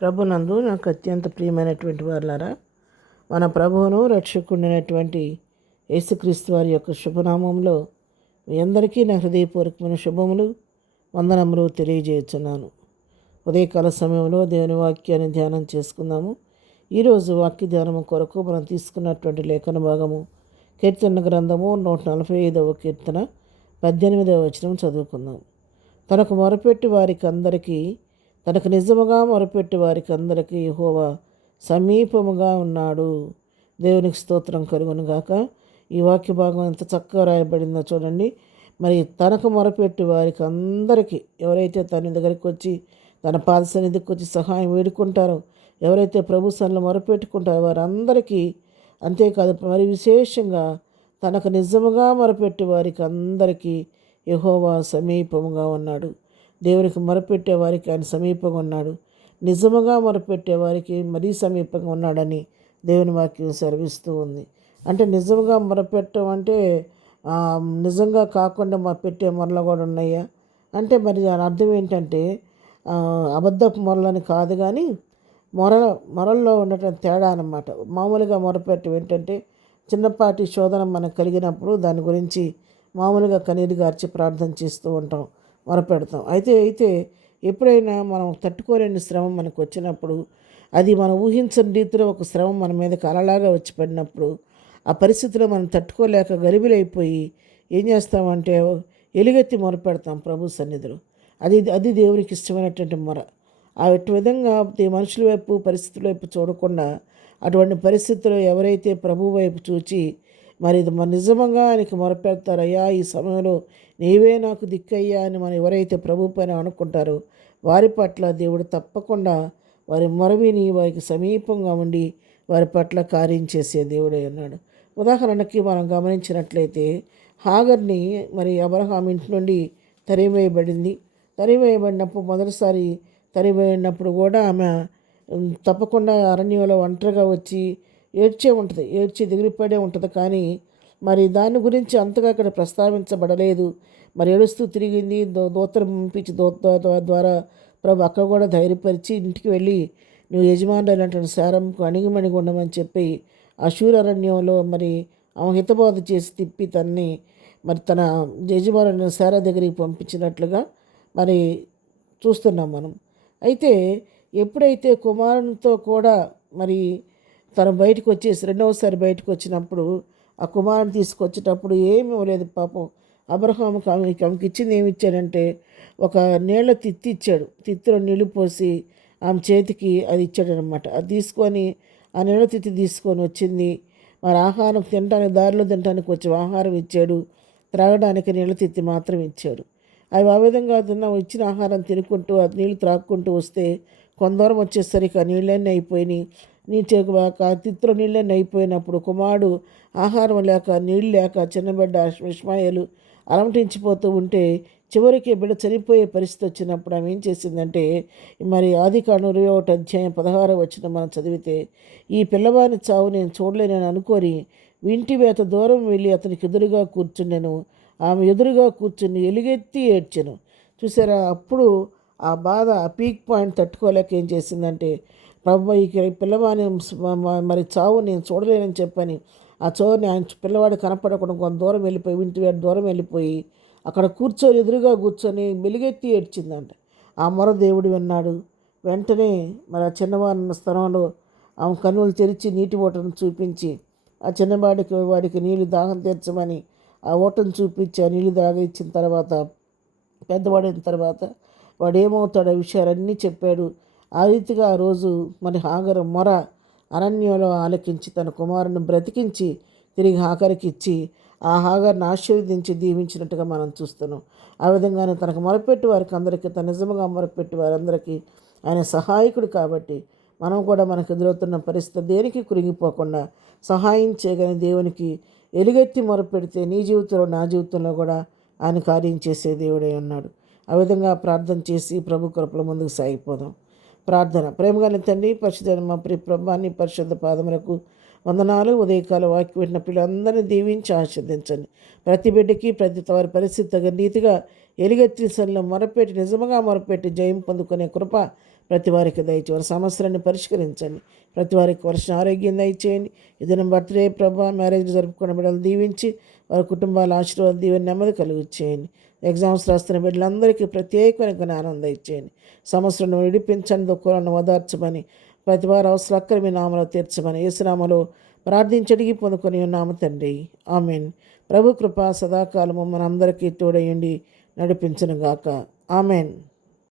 ప్రభునందు నాకు అత్యంత ప్రియమైనటువంటి వారులారా, మన ప్రభువును రక్షకుడైనటువంటి యేసుక్రీస్తు వారి యొక్క శుభనామంలో మీ అందరికీ నా హృదయపూర్వకమైన శుభములు, వందనములు తెలియజేస్తున్నాను. ఉదయకాల సమయంలో దేవుని వాక్యాన్ని ధ్యానం చేసుకుందాము. ఈరోజు వాక్య ధ్యానము కొరకు మనం తీసుకున్నటువంటి లేఖన భాగము కీర్తన గ్రంథము 145వ కీర్తన 18వ వచనం చదువుకుందాం. తనకు మొరపెట్టి వారికి అందరికీ తనకు నిజముగా మొరపెట్టి వారికి అందరికీ యెహోవా సమీపముగా ఉన్నాడు. దేవునికి స్తోత్రం కలుగును గాక. ఈ వాక్య భాగం ఎంత చక్కగా రాయబడిందో చూడండి. మరి తనకు మొరపెట్టి వారికి అందరికీ, ఎవరైతే తన దగ్గరికి వచ్చి తన పాద సన్నిధికి వచ్చి సహాయం వేడుకుంటారో, ఎవరైతే ప్రభు సన్నిధిలో మొరపెట్టుకుంటారో వారందరికీ, అంతేకాదు మరి విశేషంగా తనకు నిజముగా మొరపెట్టి వారికి అందరికీ యెహోవా సమీపముగా ఉన్నాడు. దేవునికి మొరపెట్టే వారికి ఆయన సమీపంగా ఉన్నాడు. నిజముగా మొరపెట్టే వారికి మరీ సమీపంగా ఉన్నాడని దేవుని వాక్యం సెలవిస్తూ ఉంది. అంటే నిజంగా మొరపెట్టడం అంటే నిజంగా కాకుండా పెట్టే మొరలు కూడా ఉన్నాయా అంటే, మరి దాని అర్థం ఏంటంటే అబద్ధపు మొరలని కాదు, కానీ మొరల్లో ఉండటం తేడా అన్నమాట. మామూలుగా మొరపెట్టడం ఏంటంటే చిన్నపాటి శోధన మనకు కలిగినప్పుడు దాని గురించి మామూలుగా కన్నీరు గార్చి ప్రార్థన చేస్తూ ఉంటాం, మొరపెడతాం. అయితే ఎప్పుడైనా మనం తట్టుకోలేని శ్రమ మనకు వచ్చినప్పుడు, అది మనం ఊహించని రీతిలో ఒక శ్రమ మన మీదకి అలలాగా వచ్చి పడినప్పుడు, ఆ పరిస్థితిలో మనం తట్టుకోలేక గలిబిలైపోయి ఏం చేస్తామంటే ఎలుగెత్తి మొరపెడతాం ప్రభు సన్నిధిలో. అది దేవునికి ఇష్టమైనటువంటి మొర. అటు విధంగా మనుషుల వైపు పరిస్థితుల వైపు చూడకుండా, అటువంటి పరిస్థితుల్లో ఎవరైతే ప్రభు వైపు చూచి మరి నిజంగా ఆయనకి మొరపెడతారయ్యా, ఈ సమయంలో నీవే నాకు దిక్కయ్యా అని మనం ఎవరైతే ప్రభు పైన అనుకుంటారో వారి పట్ల దేవుడు తప్పకుండా వారి మొరవిని వారికి సమీపంగా ఉండి వారి పట్ల కార్యం చేసే దేవుడే ఉన్నాడు. ఉదాహరణకి మనం గమనించినట్లయితే హాగర్ని మరి అబ్రహాం ఇంటి నుండి తరివేయబడినప్పుడు మొదటిసారి తరివేయబడినప్పుడు కూడా ఆమె తప్పకుండా అరణ్యంలో ఒంటరిగా వచ్చి ఏడ్చి దిగిరిపడే ఉంటుంది. కానీ మరి దాని గురించి అంతగా అక్కడ ప్రస్తావించబడలేదు. మరి ఏడుస్తూ తిరిగింది. దూతను పంపించి దూత ద్వారా ప్రభు అక్కడ కూడా ధైర్యపరిచి ఇంటికి వెళ్ళి నువ్వు యజమానులైనటువంటి శారంకు అణిగిమణిగి ఉండమని చెప్పి అశూర్ అరణ్యంలో మరి ఆమె హితబోధ చేసి తిప్పి మరి తన యజమానులైన శారా దగ్గరికి పంపించినట్లుగా మరి చూస్తున్నాం మనం. అయితే ఎప్పుడైతే కుమారునితో కూడా మరి తను బయటకు వచ్చేసి రెండవసారి బయటకు వచ్చినప్పుడు ఆ కుమారుని తీసుకొచ్చేటప్పుడు ఏమీ ఇవ్వలేదు పాపం. అబ్రహాముకి ఆమెకి ఇచ్చింది ఏమి ఇచ్చాడంటే ఒక నీళ్ళ తిత్తి ఇచ్చాడు. తిత్తిలో నీళ్ళు పోసి ఆమె చేతికి అది ఇచ్చాడనమాట. అది తీసుకొని ఆ నీళ్ళ తిత్తి తీసుకొని వచ్చింది. మరి ఆహారం దారిలో తినడానికి వచ్చి ఆహారం ఇచ్చాడు, త్రాగడానికి నీళ్ళ తిత్తి మాత్రం ఇచ్చాడు. అవి ఆ విధంగా ఇచ్చిన ఆహారం తినుకుంటూ ఆ నీళ్ళు త్రాక్కుంటూ వస్తే కొందరం వచ్చేసరికి ఆ నీళ్ళన్నీ అయిపోయినాయి. తిత్తిలో నీళ్ళన్నీ అయిపోయినప్పుడు కుమారుడు ఆహారం లేక నీళ్ళు లేక చిన్నబిడ్డ ఇష్మాయేలు అలమటించిపోతూ ఉంటే చివరికి బిడ్డ చనిపోయే పరిస్థితి వచ్చినప్పుడు ఆమె ఏం చేసిందంటే, మరి ఆదికాండం 21వ అధ్యాయం 16వ వచనం మనం చదివితే, ఈ పిల్లవాని చావు నేను చూడలేనని అనుకొని ఇంటి వేత దూరం వెళ్ళి అతనికి ఎదురుగా కూర్చున్నాను. ఆమె ఎదురుగా కూర్చుని ఎలుగెత్తి ఏడ్చెను. చూసారా, అప్పుడు ఆ బాధ, ఆ పీక్ పాయింట్ తట్టుకోలేక ఏం చేసిందంటే, ప్రభు ఈ పిల్లవాని మరి చావు నేను చూడలేనని చెప్పని ఆ చావుని ఆయన పిల్లవాడు కనపడకుండా కొంత దూరం వెళ్ళిపోయి ఇంటి దూరం వెళ్ళిపోయి అక్కడ ఎదురుగా కూర్చొని మెలుగెత్తి ఏడ్చిందంట. ఆ మొర దేవుడు విన్నాడు. వెంటనే మరి ఆ చిన్నవాడి స్థలంలో ఆమె కన్నులు తెరిచి నీటి ఓటను చూపించి ఆ వాడికి నీళ్ళు దాహం తీర్చమని ఆ ఓటను చూపించి ఆ నీళ్ళు తాగిచ్చిన తర్వాత పెద్దవాడైన తర్వాత వాడు ఏమవుతాడో విషయాలన్నీ చెప్పాడు. ఆ రీతిగా ఆ రోజు మరి హాగరు మొర అరణ్యంలో ఆలకించి తన కుమారుని బ్రతికించి తిరిగి హాగరికి ఇచ్చి ఆ హాగర్ని ఆశీర్వదించి దీవించినట్టుగా మనం చూస్తున్నాం. ఆ విధంగానే తనకు మొరపెట్టి వారికి అందరికీ, తన నిజంగా మొరపెట్టి వారందరికీ ఆయన సహాయకుడు. కాబట్టి మనం కూడా మనకు ఎదురవుతున్న పరిస్థితి దేనికి కృంగిపోకుండా సహాయం చేయగలిగిన దేవునికి ఎలుగెత్తి మొరపెడితే నీ జీవితంలో నా జీవితంలో కూడా ఆయన కార్యం చేసే దేవుడై ఉన్నాడు. ఆ విధంగా ప్రార్థన చేసి ప్రభు కృపల ముందుకు సాగిపోదాం. ప్రార్థన. ప్రేమగానే తండ్రి, పరిశుద్ధ మా ప్రభాన్ని పరిశుద్ధ పాదములకు వందనాలు. ఉదయకాల వాక్యం పెట్టిన పిల్లలందరినీ దీవించి ఆశీర్వదించండి. ప్రతి బిడ్డకి వారి పరిస్థితి తగిన రీతిగా ఎలుగెత్తి సన్నిధిలో మొరపెట్టి నిజముగా మొరపెట్టి జయం పొందుకునే కృప ప్రతి వారికి దయచేసి వారి సమస్యలను పరిష్కరించండి. ప్రతి వారికి వర్షం ఆరోగ్యం దయచేయండి. ఏదైనా బర్త్డే ప్రభా మ్యారేజ్ జరుపుకున్న బిడ్డలు దీవించి వారి కుటుంబాల ఆశీర్వాద దీవెన నెమ్మది కలుగు చేయండి. ఎగ్జామ్స్ రాస్తున్న బిడ్డలందరికీ ప్రత్యేకమైన జ్ఞానం దయచేయండి. సమస్యలను విడిపించండి, దుఃఖాలను ఓదార్చమని, ప్రతి వారి అవసరం మీ నామలో తీర్చమని యేసునామలో ప్రార్థించడిగి పొందుకొని ఉన్నాము తండ్రి. ఆమెన్. ప్రభు కృప సదాకాలము మనందరికీ తోడయుండి నడిపించునుగాక. ఆమెన్.